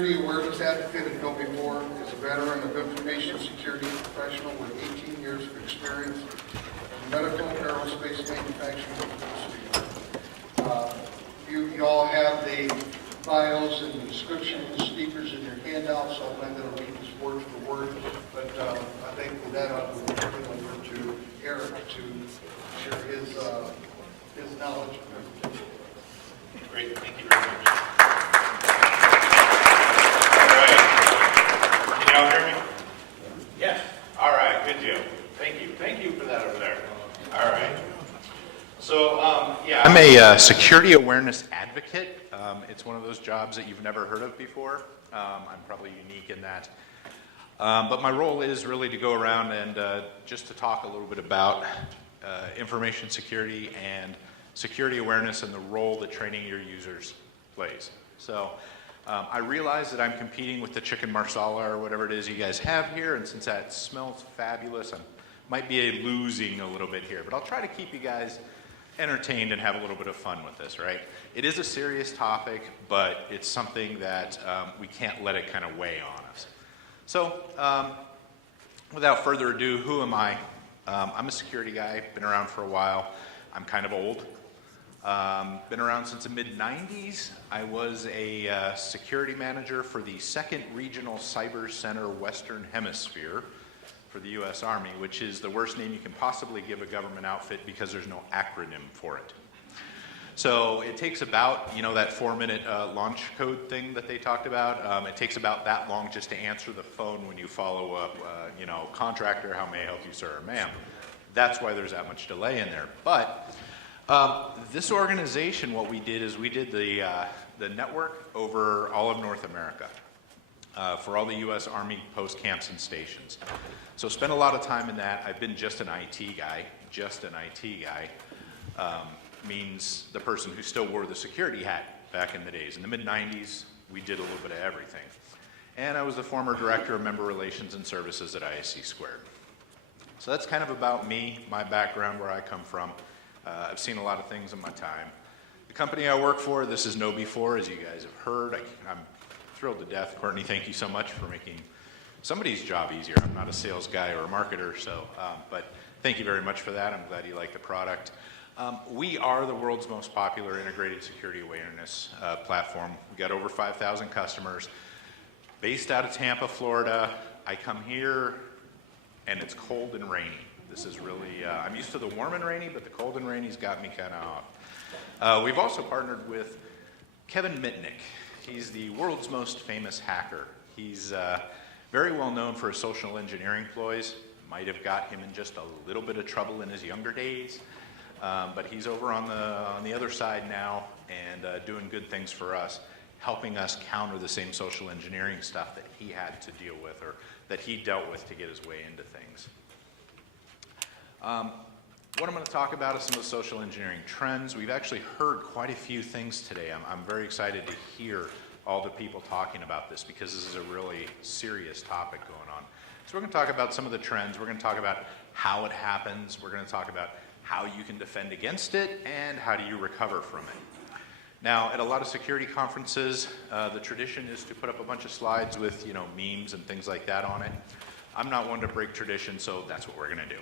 security awareness advocate and go before is a veteran of information security professional with 18 years of experience in medical, aerospace, manufacturing, and industry. You all have the bios and the description of the speakers in your handouts, so I'm not going to read this word for word, but I think with that I will turn it over to Erich to share his knowledge. Great, thank you very much. All right, can you all hear me? Yes. All right, good deal. Thank you for that over there. All right. So, yeah, I'm a security awareness advocate. It's one of those jobs that you've never heard of before. I'm probably unique in that. But my role is really to go around and just to talk a little bit about information security and security awareness and the role that training your users plays. So I realize that I'm competing with the chicken marsala or whatever it is you guys have here, and since that smells fabulous, I might be losing a little bit here, but I'll try to keep you guys entertained and have a little bit of fun with this, right? It is a serious topic, but it's something that we can't let it kind of weigh on us. So without further ado, who am I? I'm a security guy, been around for a while. I'm kind of old. Been around since the mid-90s. I was a security manager for the 2nd Regional Cyber Center Western Hemisphere for the U.S. Army, which is the worst name you can possibly give a government outfit because there's no acronym for it. So it takes about, that 4-minute launch code thing that they talked about. It takes about that long just to answer the phone when you follow up, contractor, how may I help you, sir or ma'am? That's why there's that much delay in there. But this organization, what we did is we did the network over all of North America for all the U.S. Army post camps and stations. So spent a lot of time in that. I've been just an IT guy. Just an IT guy means the person who still wore the security hat back in the days. In the mid-90s, we did a little bit of everything. And I was the former director of member relations and services at ISC Squared. So that's kind of about me, my background, where I come from. I've seen a lot of things in my time. The company I work for, this is KnowBe4, as you guys have heard. I'm thrilled to death. Courtney, thank you so much for making somebody's job easier. I'm not a sales guy or a marketer, so, but thank you very much for that. I'm glad you like the product. We are the world's most popular integrated security awareness platform. We've got over 5,000 customers. Based out of Tampa, Florida. I come here and it's cold and rainy. This is really, I'm used to the warm and rainy, but the cold and rainy's got me kind of off. We've also partnered with Kevin Mitnick. He's the world's most famous hacker. He's very well known for his social engineering ploys. Might have got him in just a little bit of trouble in his younger days. But he's over on the other side now and doing good things for us, helping us counter the same social engineering stuff that he had to deal with or that he dealt with to get his way into things. What I'm going to talk about is some of the social engineering trends. We've actually heard quite a few things today. I'm very excited to hear all the people talking about this because this is a really serious topic going on. So we're going to talk about some of the trends. We're going to talk about how it happens. We're going to talk about how you can defend against it and how do you recover from it. Now, at a lot of security conferences, the tradition is to put up a bunch of slides with, memes and things like that on it. I'm not one to break tradition, so that's what we're going to do.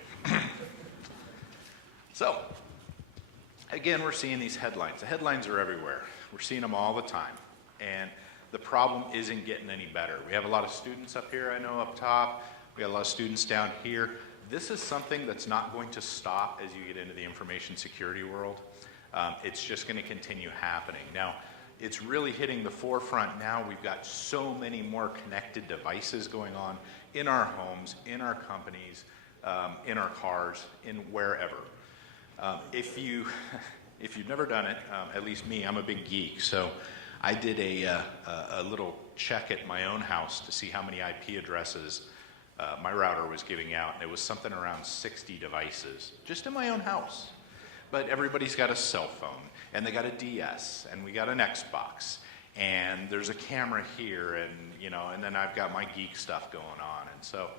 So, again, we're seeing these headlines. The headlines are everywhere. We're seeing them all the time. And the problem isn't getting any better. We have a lot of students up here, I know, up top. We have a lot of students down here. This is something that's not going to stop as you get into the information security world. It's just going to continue happening. Now, it's really hitting the forefront now. We've got so many more connected devices going on in our homes, in our companies, in our cars, in wherever. If you've never done it, at least me, I'm a big geek, so I did a little check at my own house to see how many IP addresses my router was giving out, and it was something around 60 devices, just in my own house. But everybody's got a cell phone, and they got a DS, and we got an Xbox, and there's a camera here, and and then I've got my geek stuff going on, and so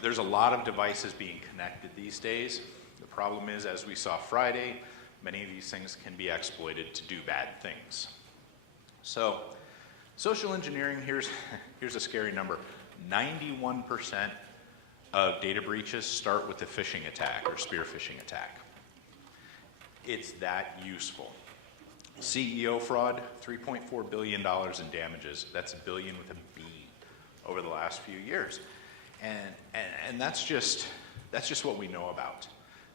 there's a lot of devices being connected these days. The problem is, as we saw Friday, many of these things can be exploited to do bad things. So Social engineering, here's a scary number. 91% of data breaches start with a phishing attack or spear phishing attack. It's that useful. CEO fraud, $3.4 billion in damages. That's a billion with a B over the last few years. And that's just what we know about.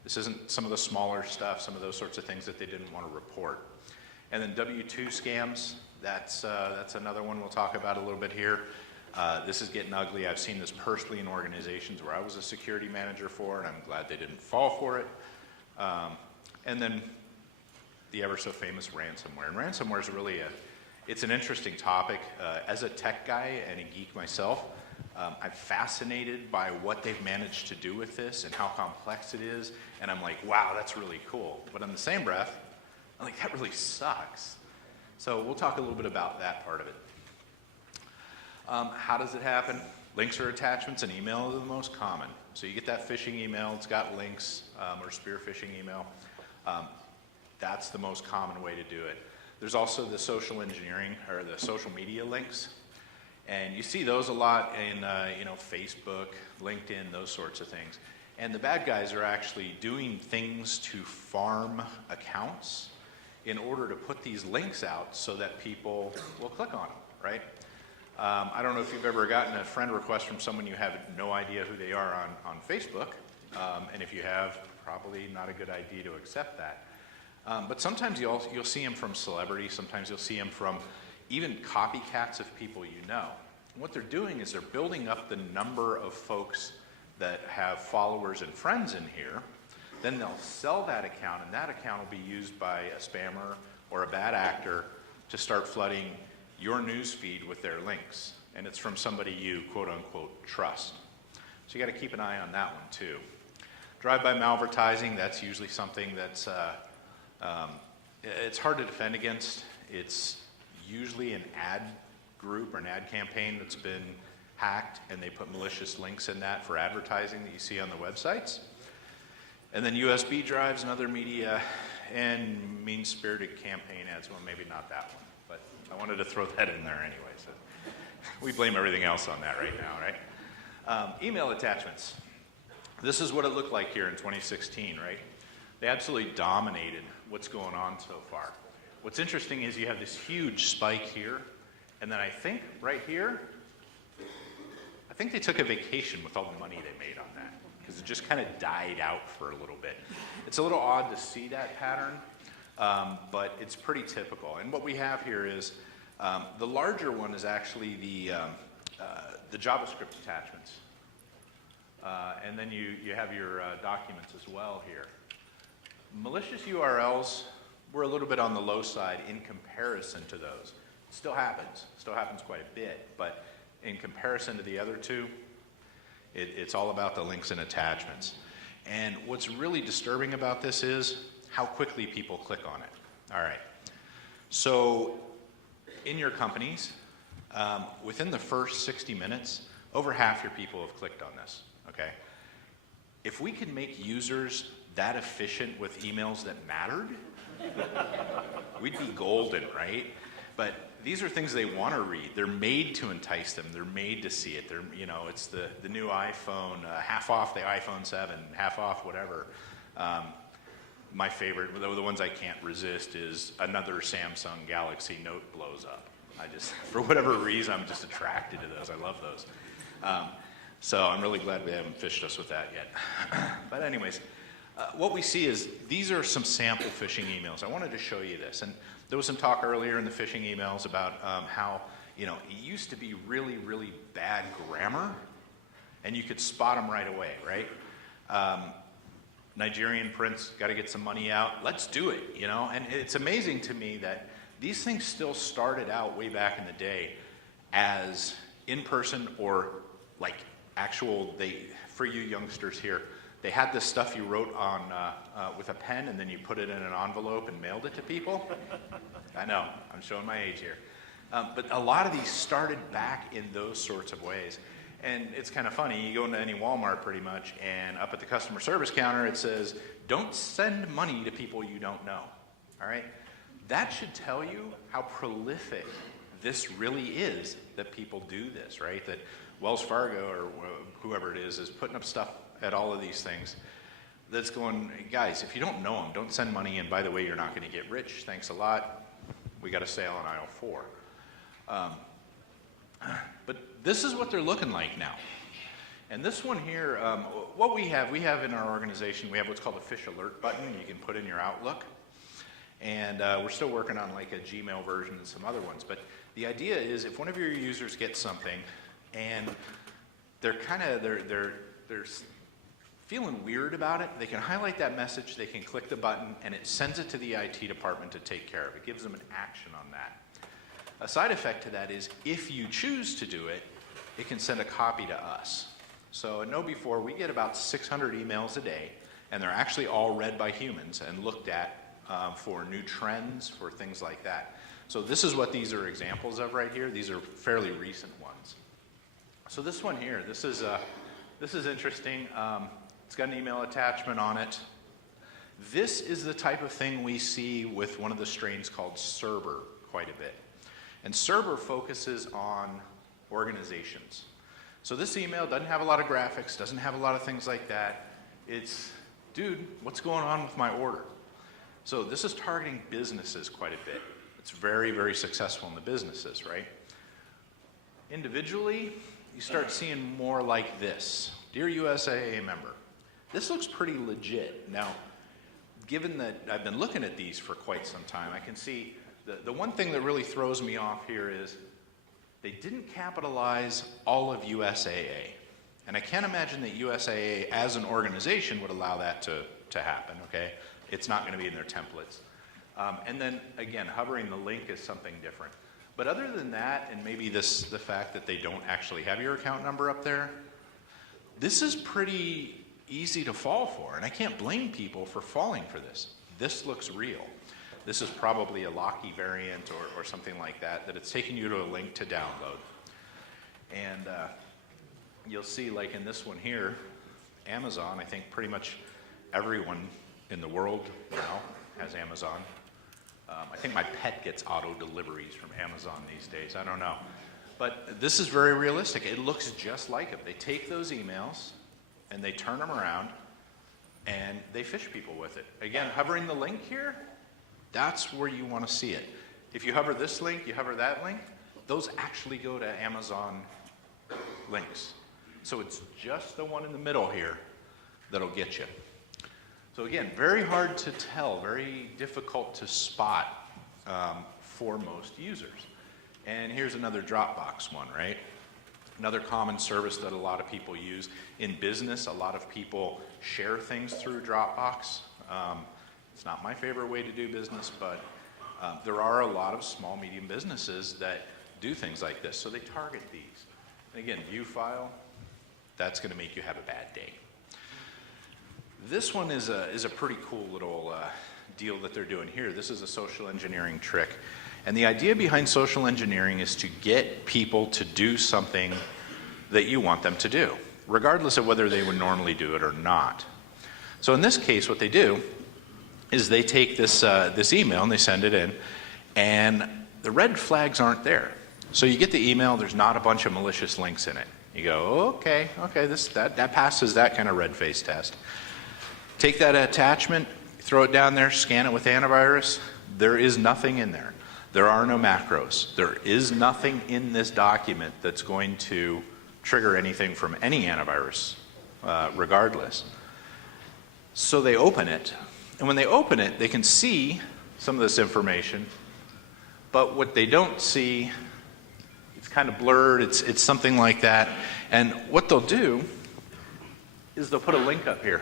This isn't some of the smaller stuff, some of those sorts of things that they didn't want to report. And then W-2 scams, that's another one we'll talk about a little bit here. This is getting ugly. I've seen this personally in organizations where I was a security manager for, and I'm glad they didn't fall for it. And then the ever so famous ransomware. And ransomware is really it's an interesting topic. As a tech guy and a geek myself, I'm fascinated by what they've managed to do with this and how complex it is. And I'm like, wow, that's really cool. But in the same breath, I'm like, that really sucks. So we'll talk a little bit about that part of it. How does it happen? Links or attachments and email are the most common. So you get that phishing email, it's got links, or spear phishing email. That's the most common way to do it. There's also the social engineering or the social media links. And you see those a lot in Facebook, LinkedIn, those sorts of things. And the bad guys are actually doing things to farm accounts in order to put these links out so that people will click on them, right? I don't know if you've ever gotten a friend request from someone you have no idea who they are on Facebook. And if you have, probably not a good idea to accept that. But sometimes you'll see them from celebrities. Sometimes you'll see them from even copycats of people you know. And what they're doing is they're building up the number of folks that have followers and friends in here. Then they'll sell that account, and that account will be used by a spammer or a bad actor to start flooding your news feed with their links. And it's from somebody you, quote unquote, trust. So you got to keep an eye on that one too. Drive-by malvertising, that's usually something that's it's hard to defend against. It's usually an ad group or an ad campaign that's been hacked, and they put malicious links in that for advertising that you see on the websites. And then USB drives and other media and mean-spirited campaign ads. Well, maybe not that one, but I wanted to throw that in there anyway. So we blame everything else on that right now, right? Email attachments. This is what it looked like here in 2016, right? They absolutely dominated what's going on so far. What's interesting is you have this huge spike here, and then I think right here, I think they took a vacation with all the money they made on that, because it just kind of died out for a little bit. It's a little odd to see that pattern, but it's pretty typical. And what we have here is the larger one is actually the JavaScript attachments. And then you have your documents as well here. Malicious URLs, we're a little bit on the low side in comparison to those. It still happens quite a bit, but in comparison to the other two, it's all about the links and attachments. And what's really disturbing about this is how quickly people click on it. All right, so in your companies, within the first 60 minutes, over half your people have clicked on this, okay? If we could make users that efficient with emails that mattered, we'd be golden, right? But these are things they want to read. They're made to entice them. They're made to see it. They're, it's the new iPhone, half off the iPhone 7, half off whatever. My favorite, the ones I can't resist, is another Samsung Galaxy Note blows up. For whatever reason, I'm just attracted to those. I love those. So I'm really glad they haven't phished us with that yet. But anyways, what we see is these are some sample phishing emails. I wanted to show you this. And there was some talk earlier in the phishing emails about how, it used to be really, really bad grammar, and you could spot them right away, right? Nigerian prince, got to get some money out. Let's do it, And it's amazing to me that these things still started out way back in the day as in-person or like actual, for you youngsters here, they had this stuff you wrote on with a pen, and then you put it in an envelope and mailed it to people. I know, I'm showing my age here. But a lot of these started back in those sorts of ways. And it's kind of funny, you go into any Walmart pretty much, and up at the customer service counter it says, don't send money to people you don't know, all right? That should tell you how prolific this really is that people do this, right? That Wells Fargo or whoever it is putting up stuff at all of these things that's going, guys, if you don't know them, don't send money in. By the way, you're not going to get rich. Thanks a lot. We got a sale on aisle 4. But this is what they're looking like now. And this one here, what we have in our organization, we have what's called a fish alert button you can put in your Outlook. And we're still working on like a Gmail version and some other ones. But the idea is if one of your users gets something and they're feeling weird about it, they can highlight that message, they can click the button, and it sends it to the IT department to take care of. It gives them an action on that. A side effect to that is if you choose to do it, it can send a copy to us. So at KnowBe4, we get about 600 emails a day, and they're actually all read by humans and looked at for new trends, for things like that. So this is what these are examples of right here. These are fairly recent ones. So this one here, this is interesting. It's got an email attachment on it. This is the type of thing we see with one of the strains called Cerber quite a bit. And Cerber focuses on organizations. So this email doesn't have a lot of graphics, doesn't have a lot of things like that. It's, dude, what's going on with my order? So this is targeting businesses quite a bit. It's very, very successful in the businesses, right? Individually, you start seeing more like this. Dear USAA member, this looks pretty legit. Now, given that I've been looking at these for quite some time, I can see the one thing that really throws me off here is they didn't capitalize all of USAA. And I can't imagine that USAA as an organization would allow that to happen, okay? It's not going to be in their templates. And then, again, hovering the link is something different. But other than that, and maybe the fact that they don't actually have your account number up there, this is pretty easy to fall for. And I can't blame people for falling for this. This looks real. This is probably a Locky variant or something like that it's taking you to a link to download. And you'll see, like in this one here, Amazon, I think pretty much everyone in the world now has Amazon. I think my pet gets auto deliveries from Amazon these days. I don't know. But this is very realistic. It looks just like it. They take those emails and they turn them around and they phish people with it. Again, hovering the link here, that's where you want to see it. If you hover this link, you hover that link, those actually go to Amazon links. So it's just the one in the middle here that'll get you. So again, very hard to tell, very difficult to spot for most users. And here's another Dropbox one, right? Another common service that a lot of people use. In business, a lot of people share things through Dropbox. It's not my favorite way to do business, but there are a lot of small, medium businesses that do things like this. So they target these. And again, view file, that's going to make you have a bad day. This one is a pretty cool little deal that they're doing here. This is a social engineering trick. And the idea behind social engineering is to get people to do something that you want them to do, regardless of whether they would normally do it or not. So in this case, what they do is they take this email and they send it in, and the red flags aren't there. So you get the email, there's not a bunch of malicious links in it. You go, okay, that passes that kind of red face test. Take that attachment, throw it down there, scan it with antivirus. There is nothing in there. There are no macros. There is nothing in this document that's going to trigger anything from any antivirus, regardless. So they open it, and when they open it, they can see some of this information, but what they don't see, it's kind of blurred, it's something like that, and what they'll do is they'll put a link up here.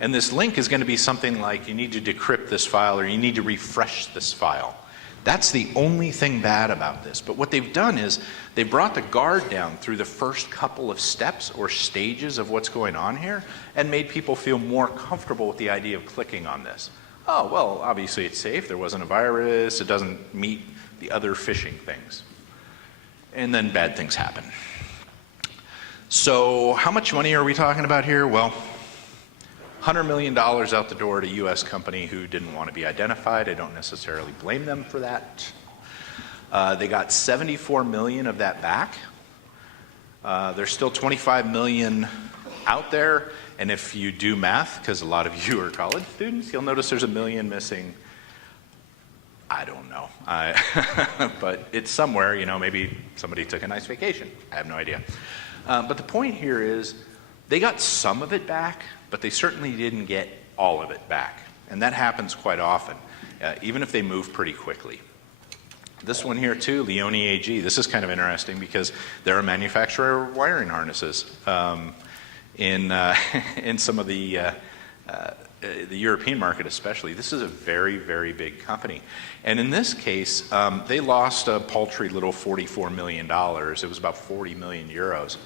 And this link is going to be something like you need to decrypt this file or you need to refresh this file. That's the only thing bad about this. But what they've done is they've brought the guard down through the first couple of steps or stages of what's going on here and made people feel more comfortable with the idea of clicking on this. Oh, well, obviously it's safe. There wasn't a virus. It doesn't meet the other phishing things. And then bad things happen. So how much money are we talking about here? Well, $100 million out the door to a U.S. company who didn't want to be identified. I don't necessarily blame them for that. They got 74 million of that back. There's still 25 million out there, and if you do math, because a lot of you are college students, you'll notice there's 1 million missing. I don't know, but it's somewhere, you know, maybe somebody took a nice vacation. I have no idea. But the point here is they got some of it back, but they certainly didn't get all of it back. And that happens quite often, even if they move pretty quickly. This one here too, Leone AG, this is kind of interesting because they're a manufacturer of wiring harnesses in some of the European market especially. This is a very, very big company. And in this case, they lost a paltry little $44 million. It was about 40 million euros.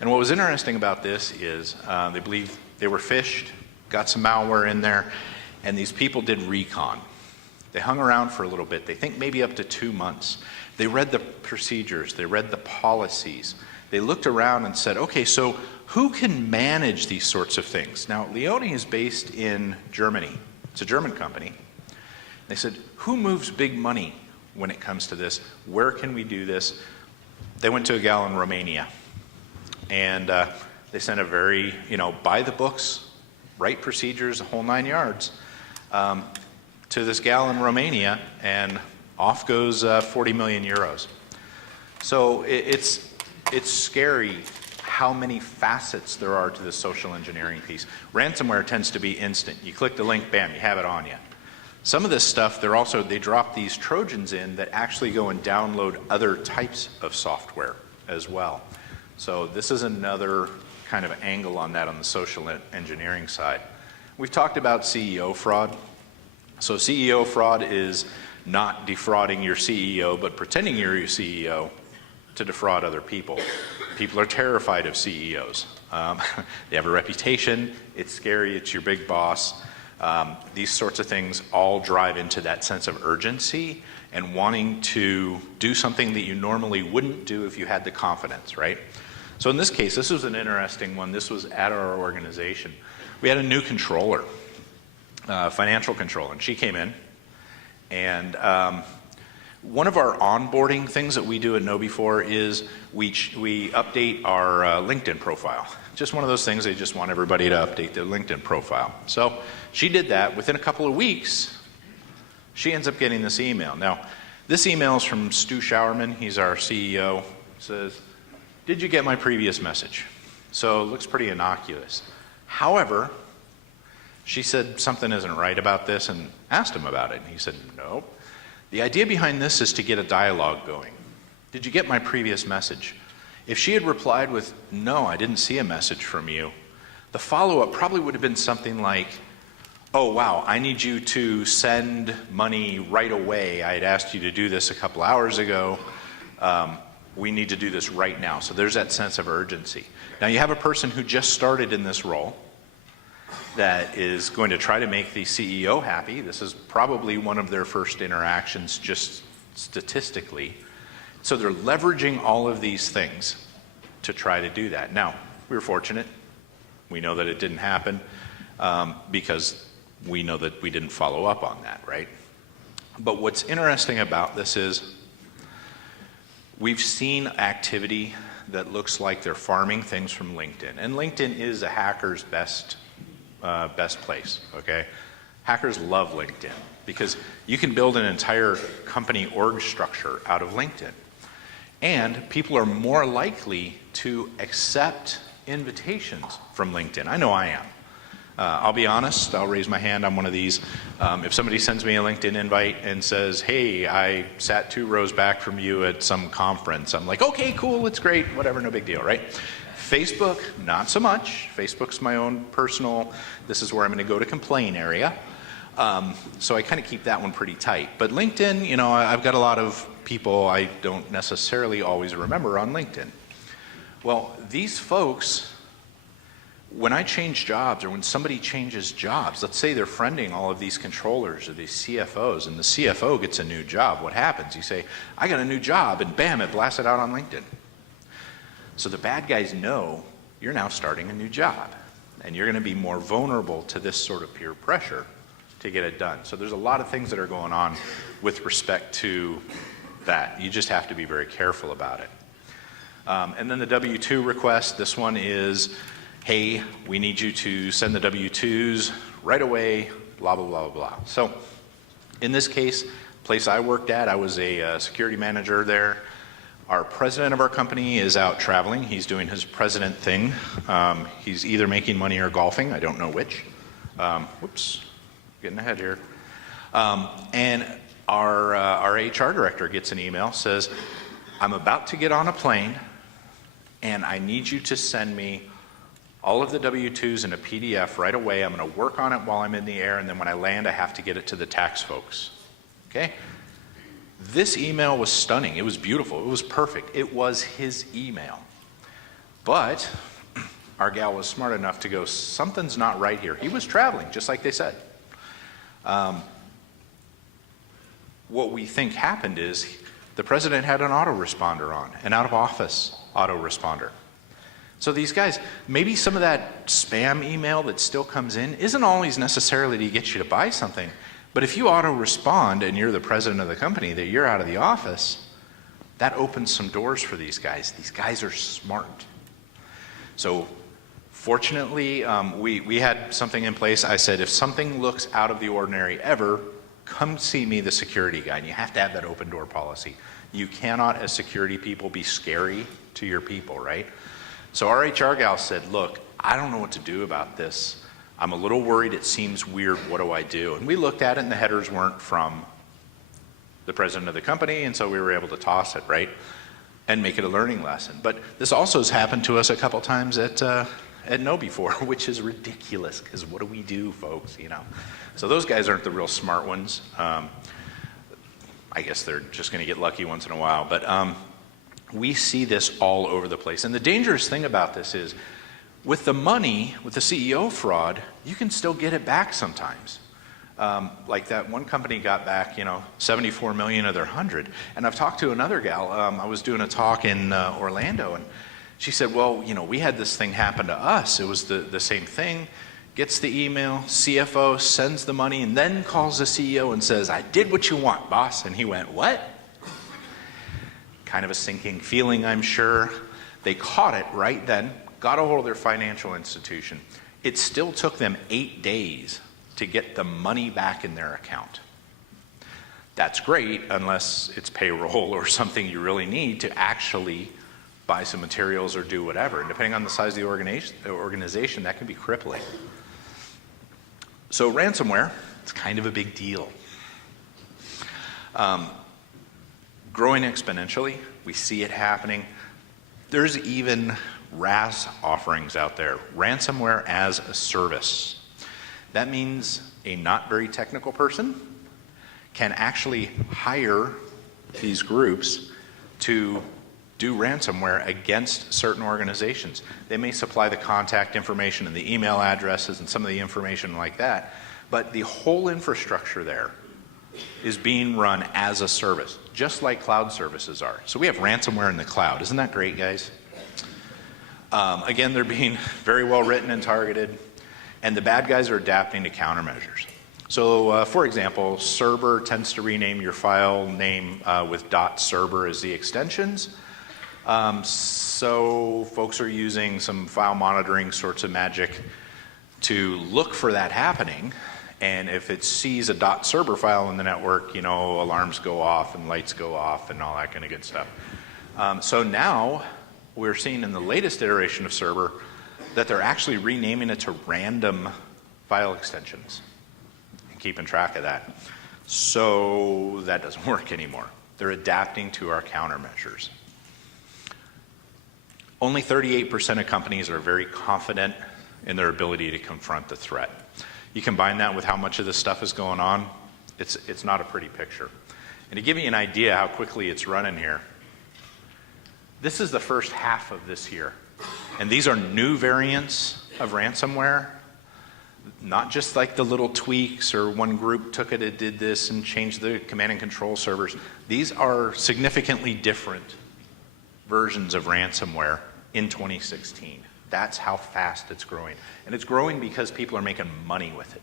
And what was interesting about this is they believe they were phished, got some malware in there, and these people did recon. They hung around for a little bit. They think maybe up to 2 months. They read the procedures. They read the policies. They looked around and said, okay, so who can manage these sorts of things? Now, Leone is based in Germany. It's a German company. They said, who moves big money when it comes to this? Where can we do this? They went to a gal in Romania. And they sent a very, you know, by the books, right procedures, the whole 9 yards, to this gal in Romania, and off goes 40 million euros. So it's scary how many facets there are to the social engineering piece. Ransomware tends to be instant. You click the link, bam, you have it on you. Some of this stuff, they drop these Trojans in that actually go and download other types of software as well. So this is another kind of angle on that on the social engineering side. We've talked about CEO fraud. So CEO fraud is not defrauding your CEO, but pretending you're your CEO to defraud other people. People are terrified of CEOs. They have a reputation, it's scary, it's your big boss. These sorts of things all drive into that sense of urgency and wanting to do something that you normally wouldn't do if you had the confidence, right? So in this case, this was an interesting one. This was at our organization. We had a new controller, financial controller, and she came in, and one of our onboarding things that we do at KnowBe4 is we update our LinkedIn profile. Just one of those things, they just want everybody to update their LinkedIn profile. So she did that. Within a couple of weeks, she ends up getting this email. Now, this email is from Stu Showerman. He's our CEO. It says, did you get my previous message? So it looks pretty innocuous. However, she said something isn't right about this and asked him about it. And he said, no. The idea behind this is to get a dialogue going. Did you get my previous message? If she had replied with, no, I didn't see a message from you, the follow-up probably would have been something like, oh, wow, I need you to send money right away. I had asked you to do this a couple hours ago. We need to do this right now. So there's that sense of urgency. Now you have a person who just started in this role that is going to try to make the CEO happy. This is probably one of their first interactions just statistically. So they're leveraging all of these things to try to do that. Now, we were fortunate. We know that it didn't happen because we know that we didn't follow up on that, right? But what's interesting about this is we've seen activity that looks like they're farming things from LinkedIn. And LinkedIn is a hacker's best place, okay? Hackers love LinkedIn because you can build an entire company org structure out of LinkedIn. And people are more likely to accept invitations from LinkedIn. I know I am. I'll be honest, I'll raise my hand, I'm one of these. If somebody sends me a LinkedIn invite and says, hey, I sat 2 rows back from you at some conference, I'm like, okay, cool, it's great, whatever, no big deal, right? Facebook, not so much. Facebook's my own personal, this is where I'm going to go to complain area. So I kind of keep that one pretty tight. But LinkedIn, you know, I've got a lot of people I don't necessarily always remember on LinkedIn. Well, these folks, when I change jobs or when somebody changes jobs, let's say they're friending all of these controllers or these CFOs, and the CFO gets a new job, what happens? You say, I got a new job, and bam, it blasts it out on LinkedIn. So the bad guys know you're now starting a new job, and you're going to be more vulnerable to this sort of peer pressure to get it done. So there's a lot of things that are going on with respect to that. You just have to be very careful about it. And then the W-2 request, this one is, hey, we need you to send the W-2s right away, blah, blah, blah, blah. So in this case, place I worked at, I was a security manager there. Our president of our company is out traveling. He's doing his president thing. He's either making money or golfing. I don't know which. Whoops, getting ahead here. And our HR director gets an email, says, I'm about to get on a plane, and I need you to send me all of the W-2s in a PDF right away. I'm going to work on it while I'm in the air, and then when I land, I have to get it to the tax folks. Okay? This email was stunning. It was beautiful. It was perfect. It was his email. But our gal was smart enough to go, something's not right here. He was traveling, just like they said. What we think happened is the president had an autoresponder on, an out-of-office autoresponder. So these guys, maybe some of that spam email that still comes in isn't always necessarily to get you to buy something, but if you auto-respond and you're the president of the company, that you're out of the office, that opens some doors for these guys. These guys are smart. So fortunately, we had something in place. I said, if something looks out of the ordinary ever, come see me, the security guy. And you have to have that open door policy. You cannot, as security people, be scary to your people, right? So our HR gal said, look, I don't know what to do about this. I'm a little worried. It seems weird. What do I do? And we looked at it, and the headers weren't from the president of the company, and so we were able to toss it, right, and make it a learning lesson. But this also has happened to us a couple times at KnowBe4, which is ridiculous, because what do we do, folks, you know? So those guys aren't the real smart ones. I guess they're just going to get lucky once in a while. But we see this all over the place. And the dangerous thing about this is, with the money, with the CEO fraud, you can still get it back sometimes. Like that one company got back, 74 million of their 100. And I've talked to another gal. I was doing a talk in Orlando, and she said, well, we had this thing happen to us. It was the same thing. Gets the email, CFO sends the money, and then calls the CEO and says, I did what you want, boss. And he went, what? Kind of a sinking feeling, I'm sure. They caught it right then, got a hold of their financial institution. It still took them 8 days to get the money back in their account. That's great, unless it's payroll or something you really need to actually buy some materials or do whatever. And depending on the size of the organization, that can be crippling. So ransomware, it's kind of a big deal. Growing exponentially, we see it happening. There's even RAS offerings out there, ransomware as a service. That means a not very technical person can actually hire these groups to do ransomware against certain organizations. They may supply the contact information and the email addresses and some of the information like that, but the whole infrastructure there is being run as a service, just like cloud services are. So we have ransomware in the cloud. Isn't that great, guys? Again, they're being very well written and targeted, and the bad guys are adapting to countermeasures. So, for example, Server tends to rename your file name with .server as the extensions. So folks are using some file monitoring sorts of magic to look for that happening. And if it sees a .server file in the network, alarms go off and lights go off and all that kind of good stuff. So now we're seeing in the latest iteration of Server that they're actually renaming it to random file extensions and keeping track of that. So that doesn't work anymore. They're adapting to our countermeasures. Only 38% of companies are very confident in their ability to confront the threat. You combine that with how much of this stuff is going on, it's not a pretty picture. And to give you an idea how quickly it's running here, this is the first half of this year. And these are new variants of ransomware, not just like the little tweaks or one group took it and did this and changed the command and control servers. These are significantly different versions of ransomware in 2016. That's how fast it's growing. And it's growing because people are making money with it.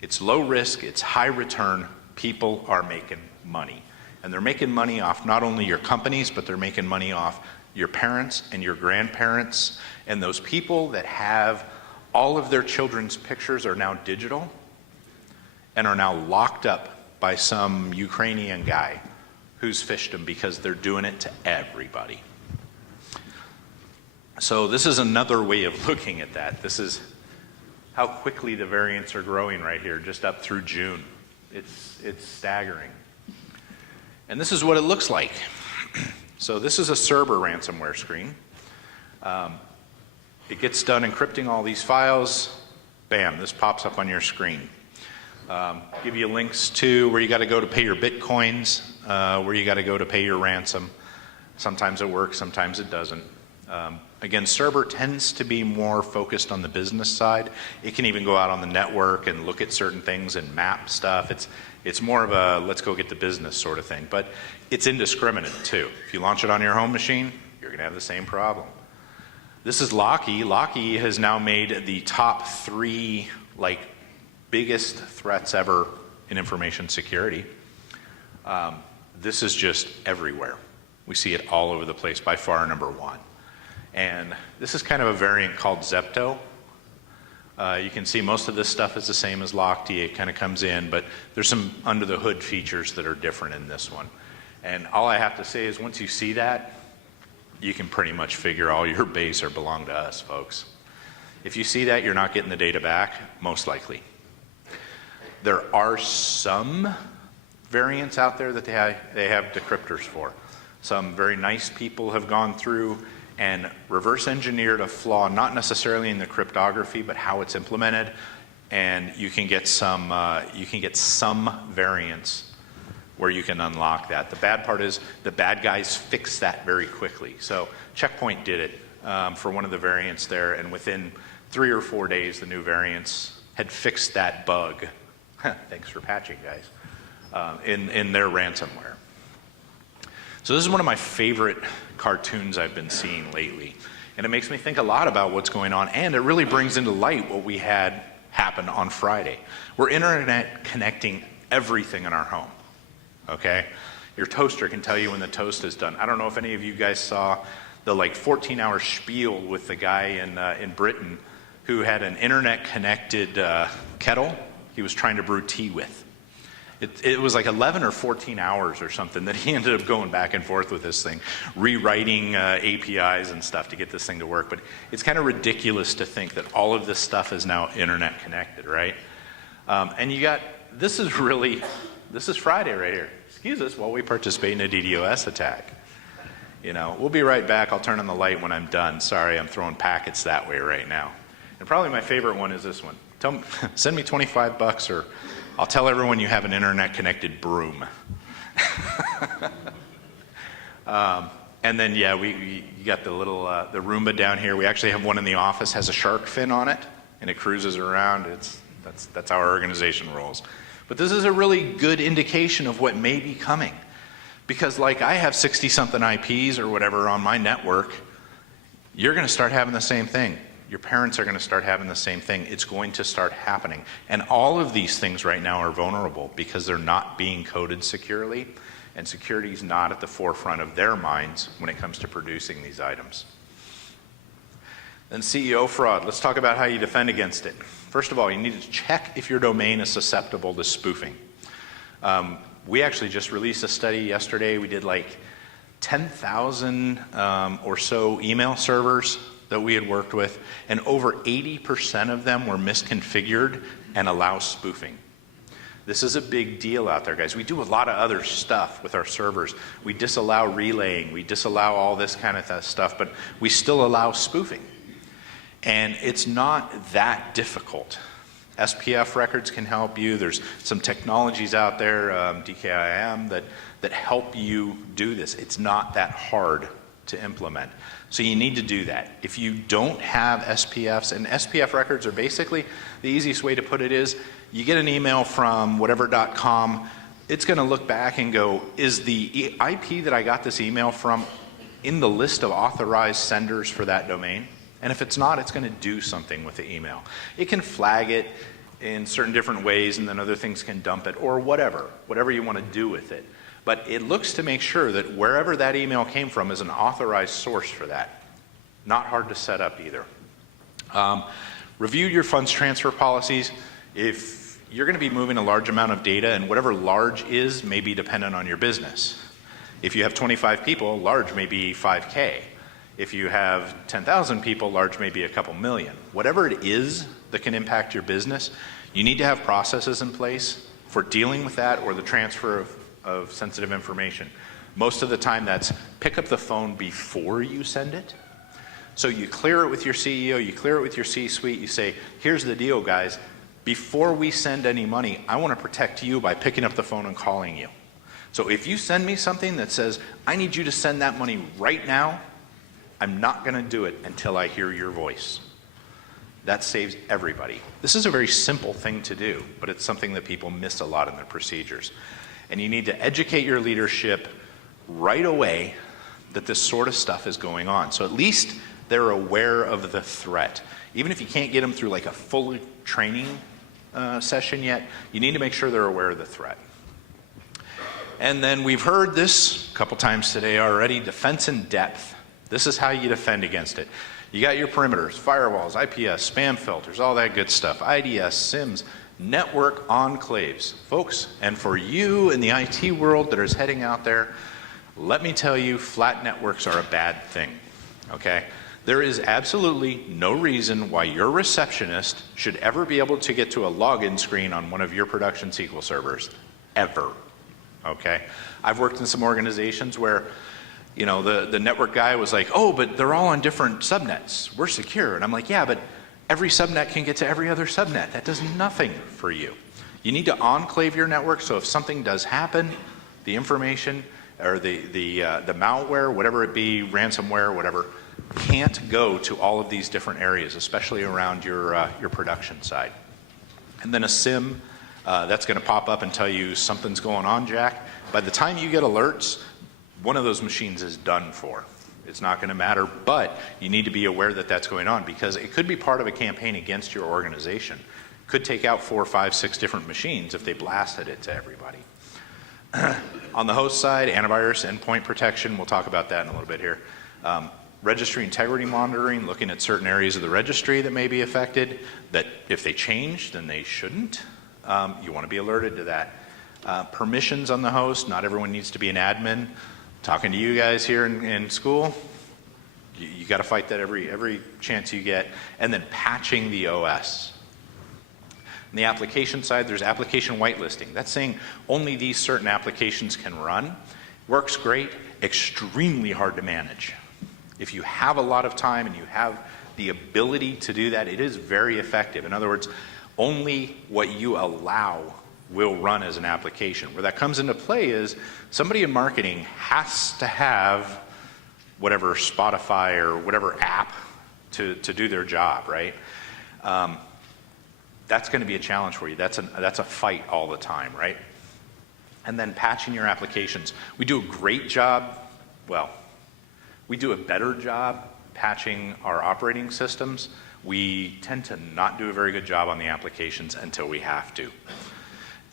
It's low risk, it's high return, people are making money. And they're making money off not only your companies, but they're making money off your parents and your grandparents, and those people that have all of their children's pictures are now digital and are now locked up by some Ukrainian guy who's phished them because they're doing it to everybody. So this is another way of looking at that. This is how quickly the variants are growing right here, just up through June. It's staggering. And this is what it looks like. So this is a Cerber ransomware screen. It gets done encrypting all these files. Bam, this pops up on your screen. Give you links to where you got to go to pay your bitcoins, where you got to go to pay your ransom. Sometimes it works, sometimes it doesn't. Again, Cerber tends to be more focused on the business side. It can even go out on the network and look at certain things and map stuff. It's more of a let's go get the business sort of thing. But it's indiscriminate too. If you launch it on your home machine, you're going to have the same problem. This is Locky. Locky has now made the top 3 biggest threats ever in information security. This is just everywhere. We see it all over the place, by far number 1. And this is kind of a variant called Zepto. You can see most of this stuff is the same as Locky. It kind of comes in, but there's some under the hood features that are different in this one. And all I have to say is once you see that, you can pretty much figure all your base or belong to us, folks. If you see that, you're not getting the data back, most likely. There are some variants out there that they have decryptors for. Some very nice people have gone through and reverse engineered a flaw, not necessarily in the cryptography, but how it's implemented, and you can get some variants where you can unlock that. The bad part is the bad guys fix that very quickly. So Checkpoint did it for one of the variants there, and within 3 or 4 days, the new variants had fixed that bug. Thanks for patching, guys, in their ransomware. So this is one of my favorite cartoons I've been seeing lately. And it makes me think a lot about what's going on, and it really brings into light what we had happen on Friday. We're internet connecting everything in our home, okay? Your toaster can tell you when the toast is done. I don't know if any of you guys saw the 14-hour spiel with the guy in Britain who had an internet-connected kettle he was trying to brew tea with. It was 11 or 14 hours or something that he ended up going back and forth with this thing, rewriting APIs and stuff to get this thing to work. But it's kind of ridiculous to think that all of this stuff is now internet connected, right? And this is Friday right here. Excuse us while we participate in a DDoS attack. We'll be right back. I'll turn on the light when I'm done. Sorry, I'm throwing packets that way right now. And probably my favorite one is this one. Send me $25 or I'll tell everyone you have an internet-connected broom. And then, you got the little the Roomba down here. We actually have one in the office, has a shark fin on it, and it cruises around. That's how our organization rolls. But this is a really good indication of what may be coming. Because I have 60-something IPs or whatever on my network, you're going to start having the same thing. Your parents are going to start having the same thing. It's going to start happening. And all of these things right now are vulnerable because they're not being coded securely, and security is not at the forefront of their minds when it comes to producing these items. Then CEO fraud. Let's talk about how you defend against it. First of all, you need to check if your domain is susceptible to spoofing. We actually just released a study yesterday. We did 10,000 or so email servers that we had worked with, and over 80% of them were misconfigured and allow spoofing. This is a big deal out there, guys. We do a lot of other stuff with our servers. We disallow relaying, we disallow all this kind of stuff, but we still allow spoofing. And it's not that difficult. SPF Records can help you. There's some technologies out there, DKIM, that help you do this. It's not that hard to implement. So you need to do that. If you don't have SPFs, and SPF records are basically, the easiest way to put it is, you get an email from whatever.com, it's going to look back and go, is the IP that I got this email from in the list of authorized senders for that domain? And if it's not, it's going to do something with the email. It can flag it in certain different ways, and then other things can dump it, or whatever you want to do with it. But it looks to make sure that wherever that email came from is an authorized source for that. Not hard to set up either. Review your funds transfer policies. If you're going to be moving a large amount of data, and whatever large is may be dependent on your business. If you have 25 people, large may be 5K. If you have 10,000 people, large may be a couple million. Whatever it is that can impact your business, you need to have processes in place for dealing with that or the transfer of sensitive information. Most of the time that's pick up the phone before you send it. So you clear it with your CEO, you clear it with your C-suite, you say, here's the deal, guys. Before we send any money, I want to protect you by picking up the phone and calling you. So if you send me something that says, I need you to send that money right now, I'm not going to do it until I hear your voice. That saves everybody. This is a very simple thing to do, but it's something that people miss a lot in their procedures. And you need to educate your leadership right away that this sort of stuff is going on. So at least they're aware of the threat. Even if you can't get them through like a full training session yet, you need to make sure they're aware of the threat. And then we've heard this a couple times today already, defense in depth. This is how you defend against it. You got your perimeters, firewalls, IPS, spam filters, all that good stuff, IDS, SIMs, network enclaves. Folks, and for you in the IT world that is heading out there, let me tell you, flat networks are a bad thing, okay? There is absolutely no reason why your receptionist should ever be able to get to a login screen on one of your production SQL servers, ever, okay? I've worked in some organizations where, you know, the network guy was like, oh, but they're all on different subnets. We're secure. And I'm like, yeah, but every subnet can get to every other subnet. That does nothing for you. You need to enclave your network so if something does happen, the information or the malware, whatever it be, ransomware, whatever, can't go to all of these different areas, especially around your production side. And then a SIM, that's going to pop up and tell you something's going on, Jack. By the time you get alerts, one of those machines is done for. It's not going to matter, but you need to be aware that that's going on because it could be part of a campaign against your organization. Could take out 4, 5, 6 different machines if they blasted it to everybody. On the host side, antivirus, endpoint protection, we'll talk about that in a little bit here. Registry integrity monitoring, looking at certain areas of the registry that may be affected, that if they change, then they shouldn't. You want to be alerted to that. Permissions on the host, not everyone needs to be an admin. Talking to you guys here in school, you got to fight that every chance you get. And then patching the OS. On the application side, there's application whitelisting. That's saying only these certain applications can run. Works great, extremely hard to manage. If you have a lot of time and you have the ability to do that, it is very effective. In other words, only what you allow will run as an application. Where that comes into play is somebody in marketing has to have whatever Spotify or whatever app to do their job, right? That's going to be a challenge for you. That's a fight all the time, right? And then patching your applications. We do a great job, well, we do a better job patching our operating systems. We tend to not do a very good job on the applications until we have to.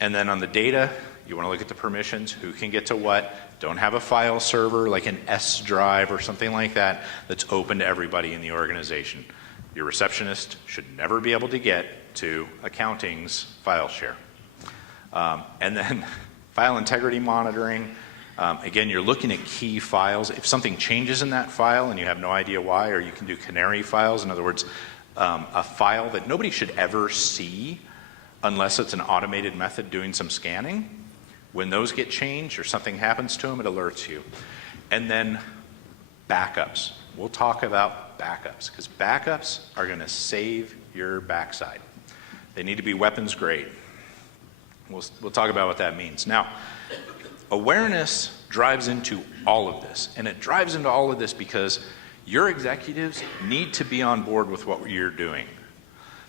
And then on the data, you want to look at the permissions, who can get to what. Don't have a file server like an S drive or something like that that's open to everybody in the organization. Your receptionist should never be able to get to accounting's file share. And then file integrity monitoring. Again, you're looking at key files. If something changes in that file and you have no idea why, or you can do canary files, in other words, a file that nobody should ever see unless it's an automated method doing some scanning. When those get changed or something happens to them, it alerts you. And then backups. We'll talk about backups because backups are going to save your backside. They need to be weapons grade. We'll talk about what that means. Now, awareness drives into all of this, and it drives into all of this because your executives need to be on board with what you're doing.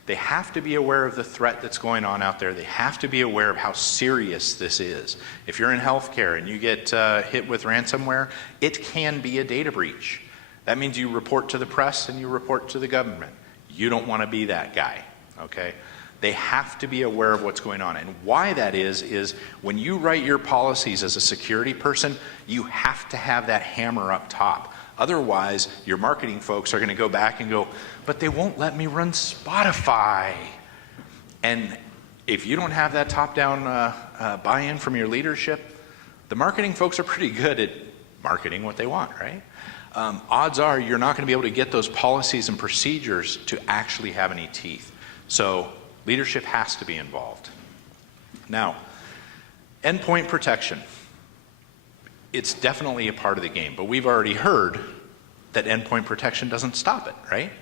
They have to be aware of the threat that's going on out there. They have to be aware of how serious this is. If you're in healthcare and you get hit with ransomware, it can be a data breach. That means you report to the press and you report to the government. You don't want to be that guy, okay? They have to be aware of what's going on. And why that is when you write your policies as a security person, you have to have that hammer up top. Otherwise, your marketing folks are going to go back and go, but they won't let me run Spotify. And if you don't have that top-down buy-in from your leadership, the marketing folks are pretty good at marketing what they want, right? Odds are you're not going to be able to get those policies and procedures to actually have any teeth. So leadership has to be involved. Now, endpoint protection. It's definitely a part of the game, but we've already heard that endpoint protection doesn't stop it, right?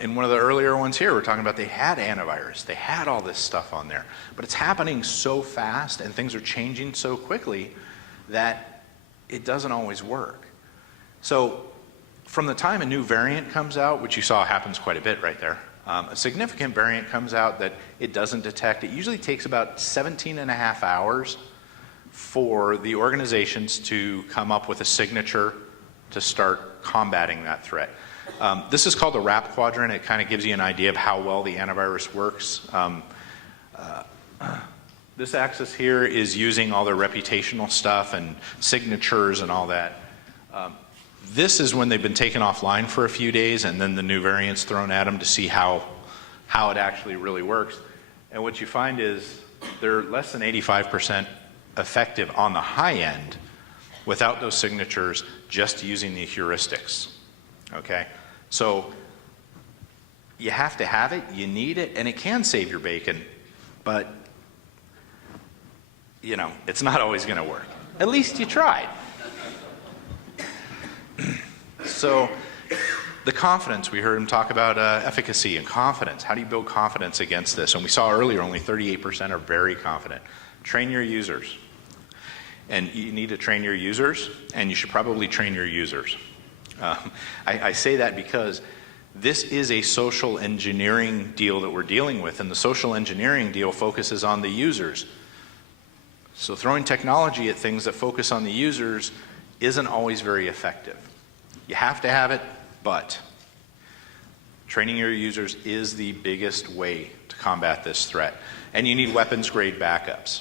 In one of the earlier ones here, we're talking about they had antivirus, they had all this stuff on there, but it's happening so fast and things are changing so quickly that it doesn't always work. So from the time a new variant comes out, which you saw happens quite a bit right there, a significant variant comes out that it doesn't detect. It usually takes about 17.5 hours for the organizations to come up with a signature to start combating that threat. This is called the RAP Quadrant. It kind of gives you an idea of how well the antivirus works. This axis here is using all their reputational stuff and signatures and all that. This is when they've been taken offline for a few days and then the new variant's thrown at them to see how it actually really works. And what you find is they're less than 85% effective on the high end without those signatures, just using the heuristics. Okay? So you have to have it, you need it, and it can save your bacon, but you know, it's not always going to work. At least you tried. So the confidence, we heard him talk about efficacy and confidence. How do you build confidence against this? And we saw earlier only 38% are very confident. Train your users. And you need to train your users, and you should probably train your users. I say that because this is a social engineering deal that we're dealing with, and the social engineering deal focuses on the users. So throwing technology at things that focus on the users isn't always very effective. You have to have it, but training your users is the biggest way to combat this threat. And you need weapons-grade backups.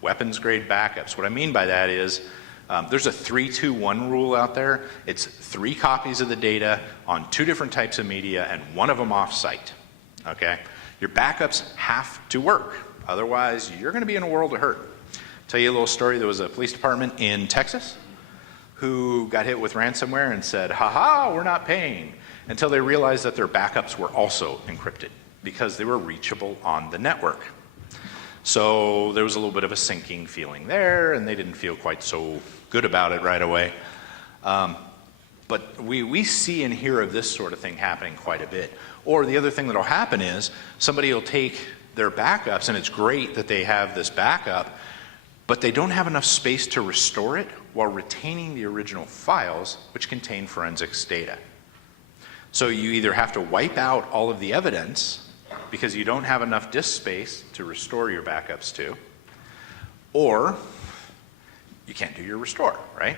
Weapons-grade backups. What I mean by that is there's a 3-2-1 rule out there. It's 3 copies of the data on 2 different types of media and 1 of them off-site. Okay? Your backups have to work. Otherwise, you're going to be in a world of hurt. Tell you a little story. There was a police department in Texas who got hit with ransomware and said, ha-ha, we're not paying, until they realized that their backups were also encrypted because they were reachable on the network. So there was a little bit of a sinking feeling there, and they didn't feel quite so good about it right away. But we see and hear of this sort of thing happening quite a bit. Or the other thing that will happen is somebody will take their backups, and it's great that they have this backup, but they don't have enough space to restore it while retaining the original files, which contain forensics data. So you either have to wipe out all of the evidence because you don't have enough disk space to restore your backups to, or you can't do your restore, right?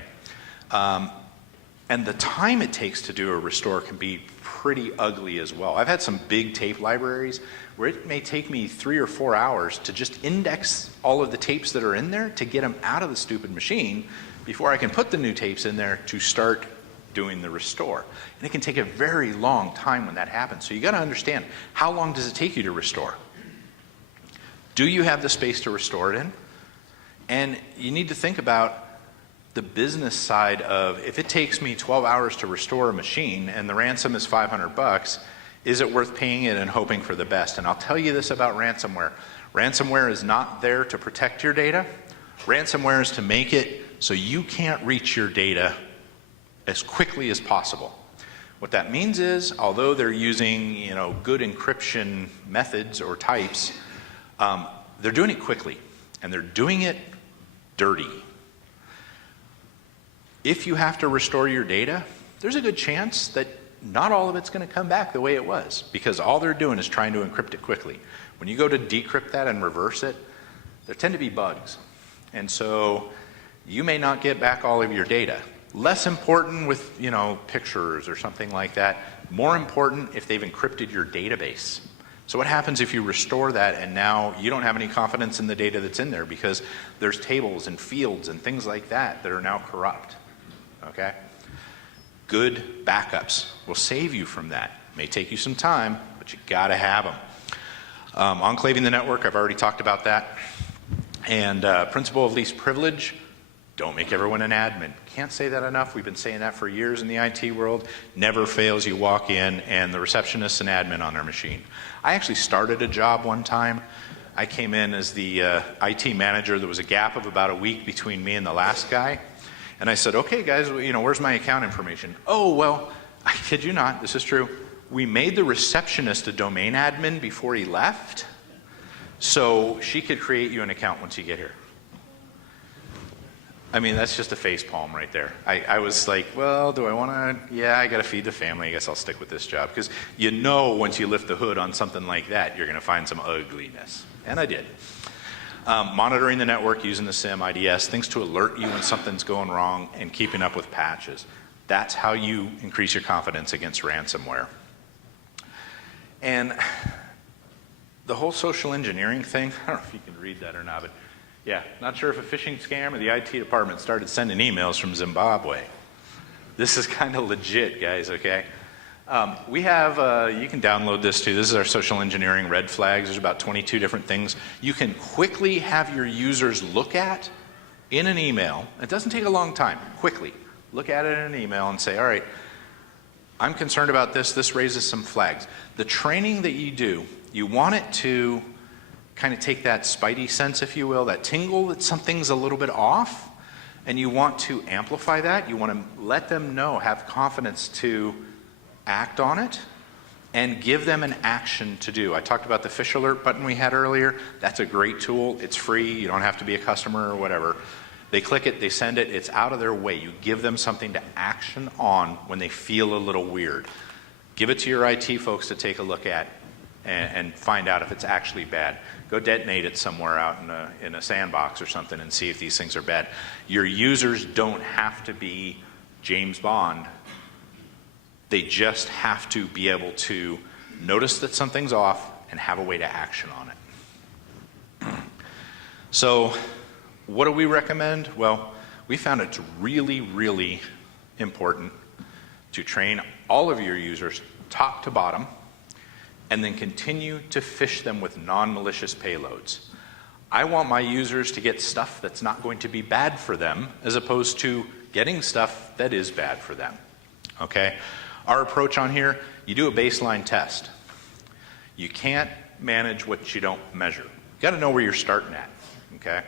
And the time it takes to do a restore can be pretty ugly as well. I've had some big tape libraries where it may take me 3 or 4 hours to just index all of the tapes that are in there to get them out of the stupid machine before I can put the new tapes in there to start doing the restore. And it can take a very long time when that happens. So you got to understand, how long does it take you to restore? Do you have the space to restore it in? And you need to think about the business side of, if it takes me 12 hours to restore a machine and the ransom is $500, is it worth paying it and hoping for the best? And I'll tell you this about ransomware. Ransomware is not there to protect your data. Ransomware is to make it so you can't reach your data as quickly as possible. What that means is, although they're using, good encryption methods or types, they're doing it quickly, and they're doing it dirty. If you have to restore your data, there's a good chance that not all of it's going to come back the way it was, because all they're doing is trying to encrypt it quickly. When you go to decrypt that and reverse it, there tend to be bugs. And so you may not get back all of your data. Less important with, pictures or something like that. More important if they've encrypted your database. So what happens if you restore that and now you don't have any confidence in the data that's in there because there's tables and fields and things like that that are now corrupt, okay? Good backups will save you from that. May take you some time, but you gotta have them. Enclaving the network, I've already talked about that. And principle of least privilege, don't make everyone an admin. Can't say that enough. We've been saying that for years in the IT world. Never fails. You walk in and the receptionist's an admin on their machine. I actually started a job one time. I came in as the IT manager. There was a gap of about a week between me and the last guy. And I said, okay guys, where's my account information? Oh, well, I kid you not, this is true. We made the receptionist a domain admin before he left, so she could create you an account once you get here. I mean, that's just a face palm right there. I was like, well, do I want to? Yeah, I got to feed the family. I guess I'll stick with this job. Because once you lift the hood on something like that, you're going to find some ugliness. And I did. Monitoring the network using the SIM, IDS, things to alert you when something's going wrong, and keeping up with patches. That's how you increase your confidence against ransomware. And the whole social engineering thing, I don't know if you can read that or not, but yeah, not sure if a phishing scam or the IT department started sending emails from Zimbabwe. This is kind of legit, guys, okay? We have, you can download this too. This is our social engineering red flags. There's about 22 different things you can quickly have your users look at in an email. It doesn't take a long time. Quickly look at it in an email and say, all right, I'm concerned about this. This raises some flags. The training that you do, you want it to kind of take that spidey sense, if you will, that tingle that something's a little bit off, and you want to amplify that. You want to let them know, have confidence to act on it, and give them an action to do. I talked about the fish alert button we had earlier. That's a great tool. It's free. You don't have to be a customer or whatever. They click it, they send it, it's out of their way. You give them something to action on when they feel a little weird. Give it to your IT folks to take a look at and find out if it's actually bad. Go detonate it somewhere out in a sandbox or something and see if these things are bad. Your users don't have to be James Bond. They just have to be able to notice that something's off and have a way to action on it. So what do we recommend? Well, we found it's really, really important to train all of your users top to bottom and then continue to phish them with non-malicious payloads. I want my users to get stuff that's not going to be bad for them as opposed to getting stuff that is bad for them, okay? Our approach on here, you do a baseline test. You can't manage what you don't measure. You gotta know where you're starting at, okay?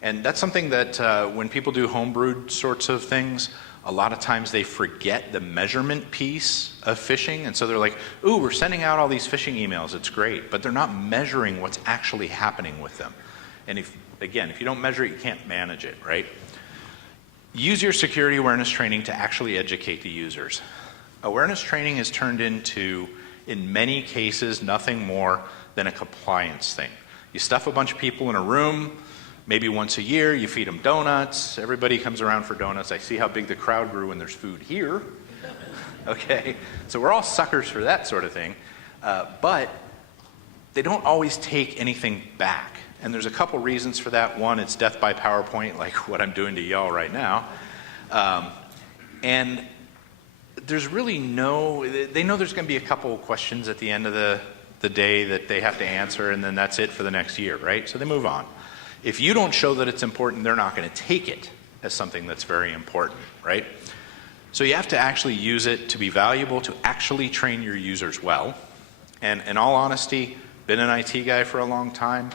And that's something that when people do homebrewed sorts of things, a lot of times they forget the measurement piece of phishing, and so they're like, ooh, we're sending out all these phishing emails, it's great, but they're not measuring what's actually happening with them. And if you don't measure it, you can't manage it, right? Use your security awareness training to actually educate the users. Awareness training has turned into, in many cases, nothing more than a compliance thing. You stuff a bunch of people in a room, maybe once a year, you feed them donuts. Everybody comes around for donuts. I see how big the crowd grew when there's food here. Okay, so we're all suckers for that sort of thing. But they don't always take anything back. And there's a couple reasons for that. One, it's death by PowerPoint, like what I'm doing to y'all right now. And there's really they know there's going to be a couple questions at the end of the day that they have to answer, and then that's it for the next year, right? So they move on. If you don't show that it's important, they're not going to take it as something that's very important, right? So you have to actually use it to be valuable, to actually train your users well. And in all honesty, been an IT guy for a long time.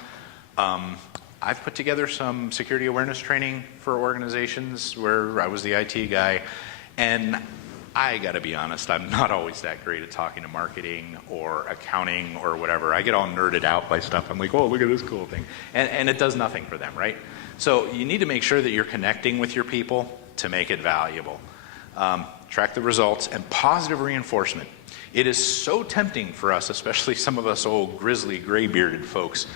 I've put together some security awareness training for organizations where I was the IT guy, and I gotta be honest, I'm not always that great at talking to marketing or accounting or whatever. I get all nerded out by stuff. I'm like, oh, look at this cool thing. And it does nothing for them, right? So you need to make sure that you're connecting with your people to make it valuable. Track the results and positive reinforcement. It is so tempting for us, especially some of us old grizzly gray-bearded folks,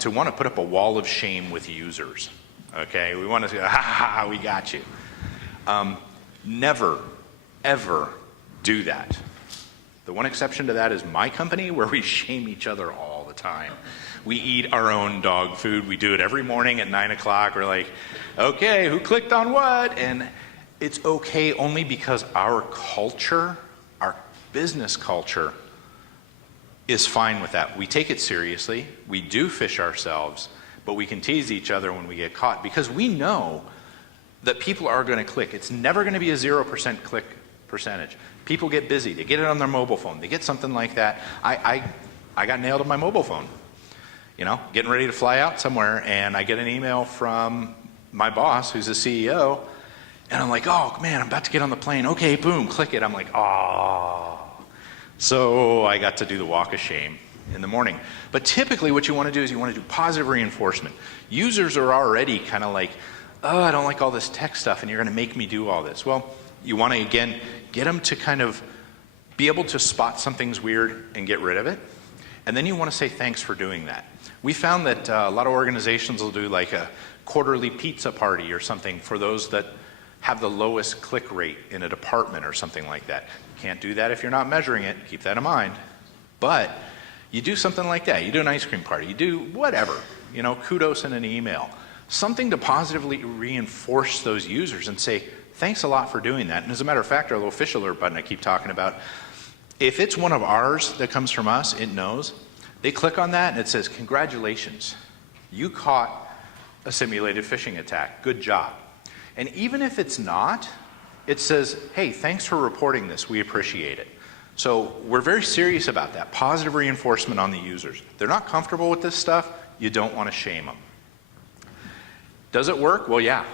to want to put up a wall of shame with users, okay? We want to say, ha ha ha, we got you. Never, ever do that. The one exception to that is my company, where we shame each other all the time. We eat our own dog food. We do it every morning at 9 o'clock. We're like, okay, who clicked on what? And it's okay only because our culture, our business culture, is fine with that. We take it seriously. We do phish ourselves, but we can tease each other when we get caught because we know that people are going to click. It's never going to be a 0% click percentage. People get busy. They get it on their mobile phone. They get something like that. I got nailed on my mobile phone. You know, getting ready to fly out somewhere, and I get an email from my boss, who's the CEO, and I'm like, oh man, I'm about to get on the plane. Okay, boom, click it. I'm like, oh. So I got to do the walk of shame in the morning. But typically what you want to do is you want to do positive reinforcement. Users are already kind of like, oh, I don't like all this tech stuff, and you're going to make me do all this. Well, you want to, again, get them to kind of be able to spot something's weird and get rid of it. And then you want to say thanks for doing that. We found that a lot of organizations will do like a quarterly pizza party or something for those that have the lowest click rate in a department or something like that. You can't do that if you're not measuring it. Keep that in mind. But you do something like that. You do an ice cream party. You do whatever. You know, kudos in an email. Something to positively reinforce those users and say, thanks a lot for doing that. And as a matter of fact, our little fish alert button I keep talking about, if it's one of ours that comes from us, it knows. They click on that and it says, congratulations, you caught a simulated phishing attack. Good job. And even if it's not, it says, hey, thanks for reporting this. We appreciate it. So we're very serious about that. Positive reinforcement on the users. They're not comfortable with this stuff. You don't want to shame them. Does it work? Well, yeah.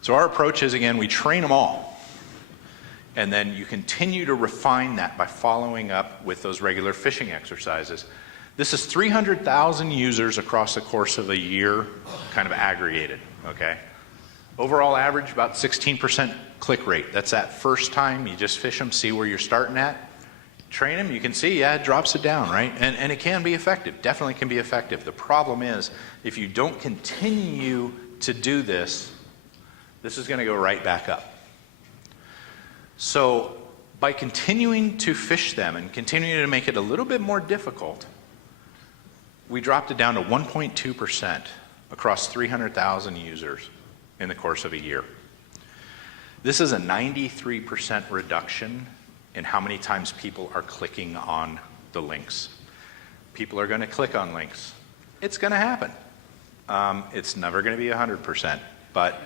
So our approach is, again, we train them all. And then you continue to refine that by following up with those regular phishing exercises. This is 300,000 users across the course of a year, kind of aggregated, okay? Overall average, about 16% click rate. That's that first time you just phish them, see where you're starting at. Train them, you can see, yeah, it drops it down, right? And it can be effective, definitely can be effective. The problem is, if you don't continue to do this, this is gonna go right back up. So by continuing to phish them and continuing to make it a little bit more difficult, we dropped it down to 1.2% across 300,000 users in the course of a year. This is a 93% reduction in how many times people are clicking on the links. People are going to click on links. It's going to happen. It's never going to be 100%, but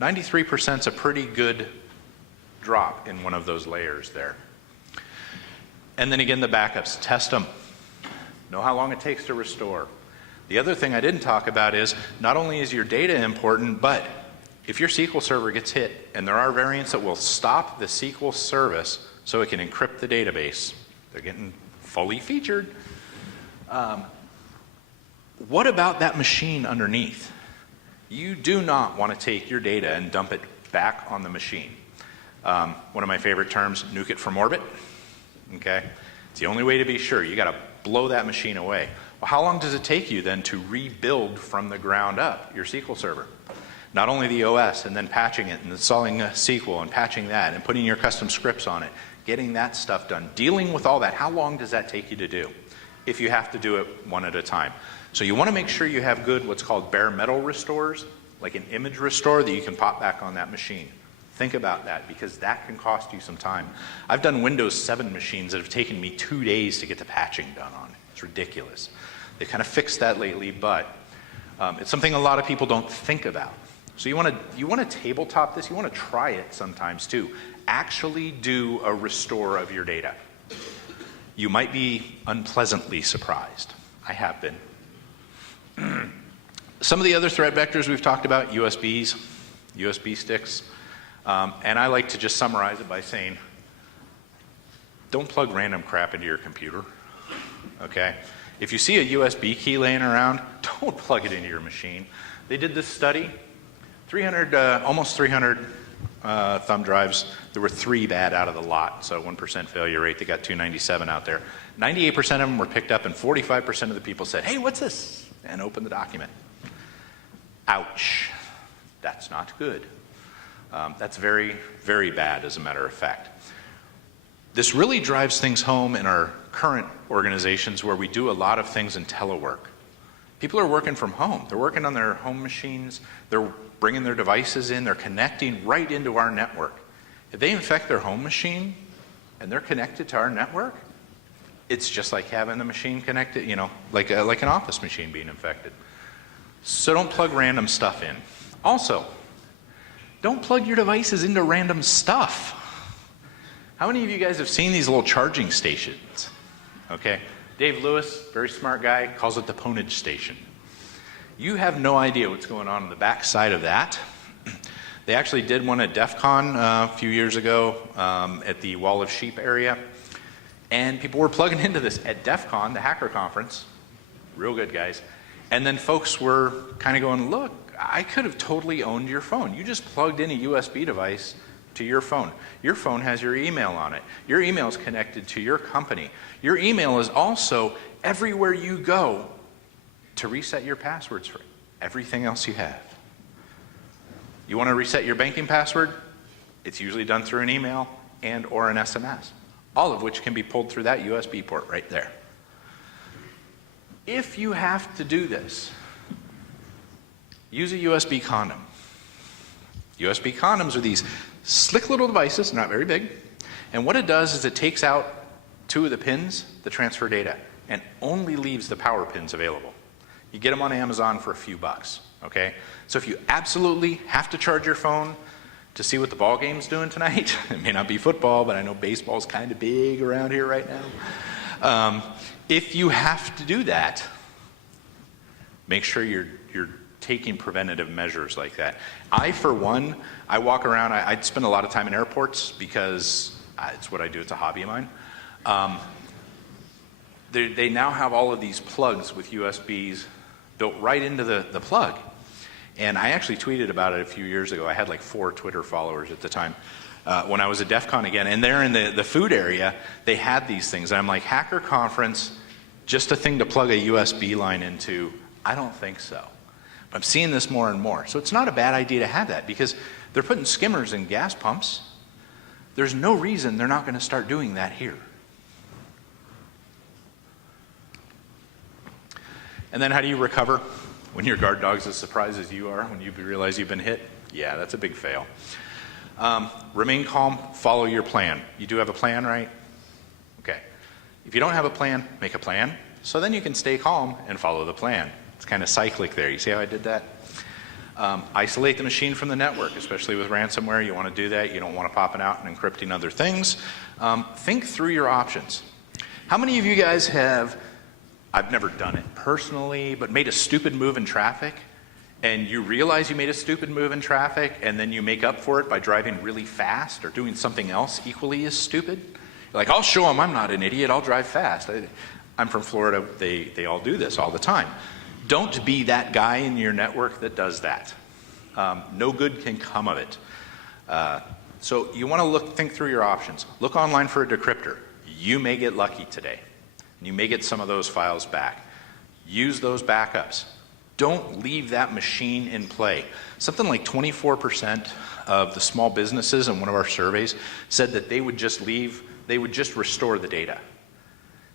93% is a pretty good drop in one of those layers there. And then again, the backups, test them. Know how long it takes to restore. The other thing I didn't talk about is, not only is your data important, but if your SQL server gets hit, and there are variants that will stop the SQL service so it can encrypt the database, they're getting fully featured. What about that machine underneath? You do not want to take your data and dump it back on the machine. One of my favorite terms, nuke it from orbit. Okay? It's the only way to be sure. You got to blow that machine away. Well, how long does it take you then to rebuild from the ground up your SQL server? Not only the OS, and then patching it, and installing SQL, and patching that, and putting your custom scripts on it, getting that stuff done, dealing with all that, how long does that take you to do if you have to do it one at a time? So you want to make sure you have good, what's called bare metal restores, like an image restore that you can pop back on that machine. Think about that, because that can cost you some time. I've done Windows 7 machines that have taken me 2 days to get the patching done on. It's ridiculous. They kind of fixed that lately, but it's something a lot of people don't think about. So you want to tabletop this. You want to try it sometimes too. Actually do a restore of your data. You might be unpleasantly surprised. I have been. Some of the other threat vectors we've talked about, USBs, USB sticks, and I like to just summarize it by saying, don't plug random crap into your computer, okay? If you see a USB key laying around, don't plug it into your machine. They did this study, almost 300 thumb drives. There were 3 bad out of the lot, so 1% failure rate. They got 297 out there. 98% of them were picked up, and 45% of the people said, hey, what's this? And opened the document. Ouch. That's not good. That's very, very bad, as a matter of fact. This really drives things home in our current organizations where we do a lot of things in telework. People are working from home. They're working on their home machines. They're bringing their devices in. They're connecting right into our network. If they infect their home machine and they're connected to our network, it's just like having a machine connected, you know, like an office machine being infected. So don't plug random stuff in. Also, don't plug your devices into random stuff. How many of you guys have seen these little charging stations? Okay, Dave Lewis, very smart guy, calls it the Pwnage Station. You have no idea what's going on the back side of that. They actually did one at DEF CON a few years ago at the Wall of Sheep area. And people were plugging into this at DEF CON, the hacker conference. Real good, guys. And then folks were kind of going, look, I could have totally owned your phone. You just plugged in a USB device to your phone. Your phone has your email on it. Your email is connected to your company. Your email is also everywhere you go to reset your passwords for everything else you have. You want to reset your banking password? It's usually done through an email and or an SMS, all of which can be pulled through that USB port right there. If you have to do this, use a USB condom. USB condoms are these slick little devices, not very big, and what it does is it takes out 2 of the pins that transfer data and only leaves the power pins available. You get them on Amazon for a few bucks, okay? So if you absolutely have to charge your phone to see what the ball game's doing tonight, it may not be football, but I know baseball's kind of big around here right now. If you have to do that, make sure you're taking preventative measures like that. I, for one, I walk around, I spend a lot of time in airports because it's what I do, it's a hobby of mine. They now have all of these plugs with USBs built right into the plug. And I actually tweeted about it a few years ago. I had like 4 Twitter followers at the time when I was at DEF CON again. And there in the food area, they had these things. And I'm like, hacker conference, just a thing to plug a USB line into? I don't think so. But I'm seeing this more and more. So it's not a bad idea to have that because they're putting skimmers in gas pumps. There's no reason they're not going to start doing that here. And then how do you recover when your guard dog's as surprised as you are when you realize you've been hit? Yeah, that's a big fail. Remain calm, follow your plan. You do have a plan, right? Okay. If you don't have a plan, make a plan. So then you can stay calm and follow the plan. It's kind of cyclic there. You see how I did that? Isolate the machine from the network, especially with ransomware. You want to do that. You don't want to pop it out and encrypting other things. Think through your options. How many of you guys have, I've never done it personally, but made a stupid move in traffic, and you realize you made a stupid move in traffic, and then you make up for it by driving really fast or doing something else equally as stupid? You're like, I'll show them I'm not an idiot. I'll drive fast. I'm from Florida. They all do this all the time. Don't be that guy in your network that does that. No good can come of it. So you want to think through your options. Look online for a decryptor. You may get lucky today. You may get some of those files back. Use those backups. Don't leave that machine in play. Something like 24% of the small businesses in one of our surveys said that they would just restore the data.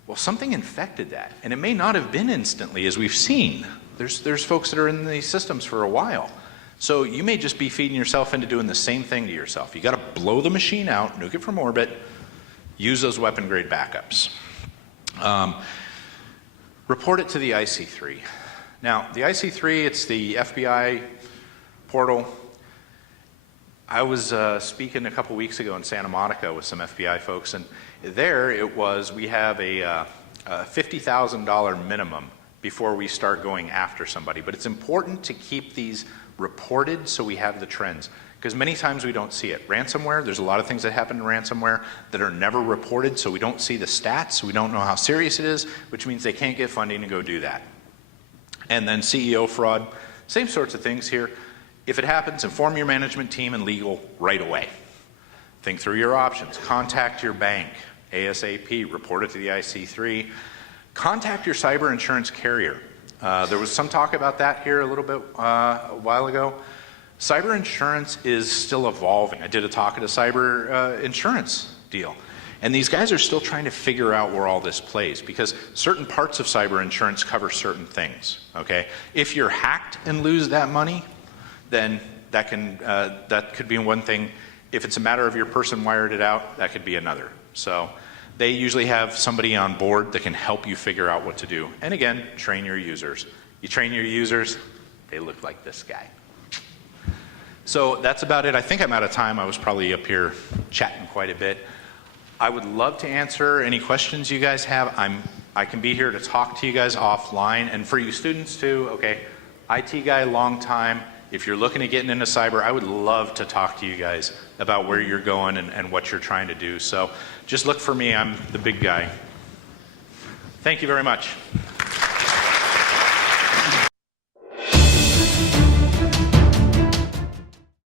Well, something infected that, and it may not have been instantly, as we've seen. There's folks that are in these systems for a while. So you may just be feeding yourself into doing the same thing to yourself. You got to blow the machine out, nuke it from orbit, use those weapon-grade backups. Report it to the IC3. Now, the IC3, it's the FBI portal. I was speaking a couple weeks ago in Santa Monica with some FBI folks, and there it was, we have a $50,000 minimum before we start going after somebody. But it's important to keep these reported so we have the trends, because many times we don't see it. Ransomware, there's a lot of things that happen in ransomware that are never reported, so we don't see the stats, we don't know how serious it is, which means they can't get funding to go do that. And then CEO fraud, same sorts of things here. If it happens, inform your management team and legal right away. Think through your options. Contact your bank ASAP. Report it to the IC3. Contact your cyber insurance carrier. There was some talk about that here a little bit a while ago. Cyber insurance is still evolving. I did a talk at a cyber insurance deal. And these guys are still trying to figure out where all this plays, because certain parts of cyber insurance cover certain things, okay? If you're hacked and lose that money, then that could be one thing. If it's a matter of your person wired it out, that could be another. So they usually have somebody on board that can help you figure out what to do. And again, train your users. You train your users, they look like this guy. So that's about it. I think I'm out of time. I was probably up here chatting quite a bit. I would love to answer any questions you guys have. I can be here to talk to you guys offline. And for you students too, okay, IT guy, long time. If you're looking at getting into cyber, I would love to talk to you guys about where you're going and what you're trying to do. So just look for me. I'm the big guy. Thank you very much.